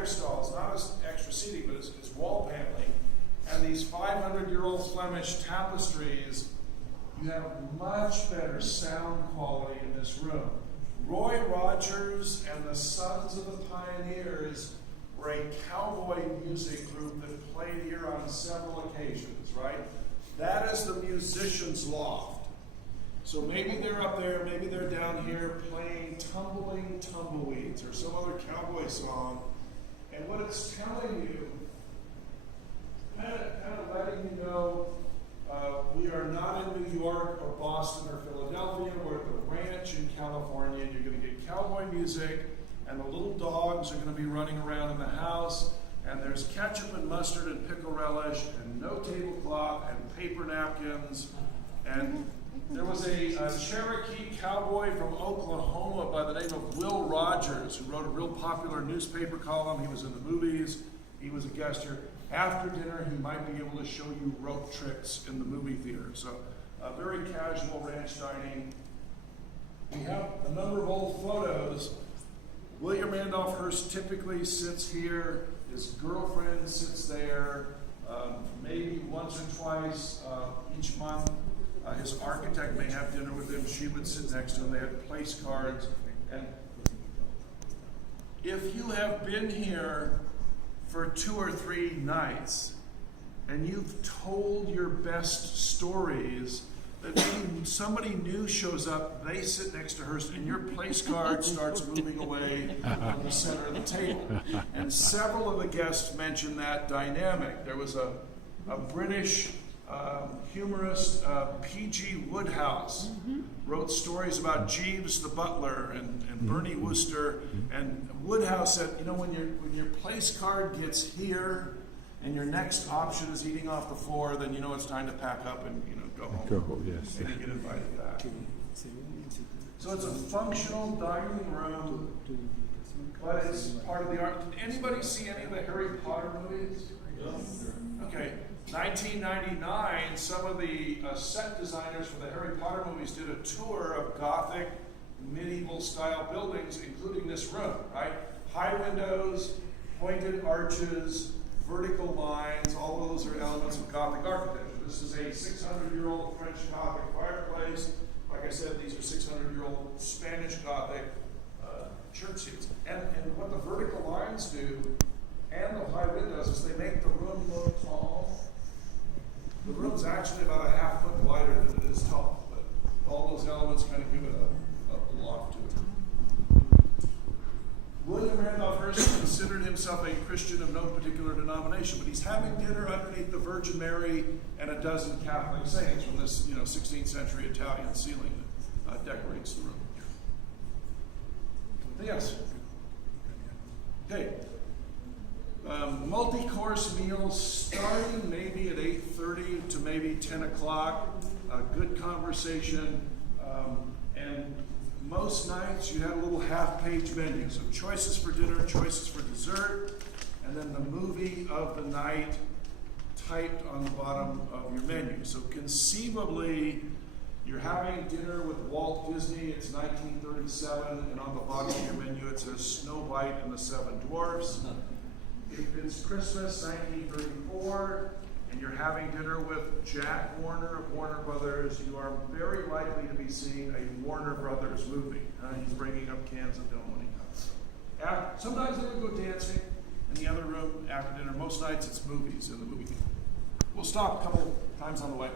choir stalls, not as extra seating, but it's wall paneling. And these 500-year-old Flemish tapestries, you have much better sound quality in this room. Roy Rogers and the Sons of the Pioneers were a cowboy music group that played here on several occasions, right? That is the musician's loft. So maybe they're up there, maybe they're down here playing Tumbling Tumbleweeds or some other cowboy song. And what it's telling you, kind of letting you know, we are not in New York or Boston or Philadelphia. We're at the ranch in California, and you're going to get cowboy music, and the little dogs are going to be running around in the house, and there's ketchup and mustard and pickle relish, and no tablecloth, and paper napkins. And there was a Cherokee cowboy from Oklahoma by the name of Will Rogers, who wrote a real popular newspaper column. He was in the movies. He was a guest here. After dinner, he might be able to show you rope tricks in the movie theater. So, very casual ranch dining. We have a number of old photos. William Randolph Hearst typically sits here. His girlfriend sits there, maybe once or twice each month. His architect may have dinner with him. She would sit next to him. They had place cards. And if you have been here for 2 or 3 nights, and you've told your best stories, that maybe somebody new shows up, they sit next to Hearst, and your place card starts moving away from the center of the table. And several of the guests mentioned that dynamic. There was a British humorist, P.G. Wodehouse, wrote stories about Jeeves the butler and Bernie Wooster. And Wodehouse said, you know, when your place card gets here and your next option is eating off the floor, then you know it's time to pack up and go home. Go home, yes. Maybe get invited back. So it's a functional dining room, but it's part of the art. Did anybody see any of the Harry Potter movies? Okay. 1999, some of the set designers for the Harry Potter movies did a tour of Gothic medieval style buildings, including this room, right? High windows, pointed arches, vertical lines, all those are elements of Gothic architecture. This is a 600-year-old French Gothic fireplace. Like I said, these are 600-year-old Spanish Gothic church seats. And what the vertical lines do, and the high windows, is they make the room look tall. The room's actually about a half foot wider than it is tall, but all those elements kind of give it a loft to it. William Randolph Hearst considered himself a Christian of no particular denomination, but he's having dinner underneath the Virgin Mary and a dozen Catholic saints from this 16th century Italian ceiling that decorates the room. Yes? Okay. Multi-course meals starting maybe at 8:30 to maybe 10 o'clock. Good conversation. And most nights you had a little half-page menu. So choices for dinner, choices for dessert, and then the movie of the night typed on the bottom of your menu. So conceivably, you're having dinner with Walt Disney, it's 1937, and on the bottom of your menu it says Snow White and the Seven Dwarfs. If it's Christmas 1934 and you're having dinner with Jack Warner of Warner Brothers, you are very likely to be seeing a Warner Brothers movie. He's bringing up cans of Dome when he comes. Sometimes they would go dancing in the other room after dinner. Most nights it's movies in the movie theater. We'll stop a couple times on the way.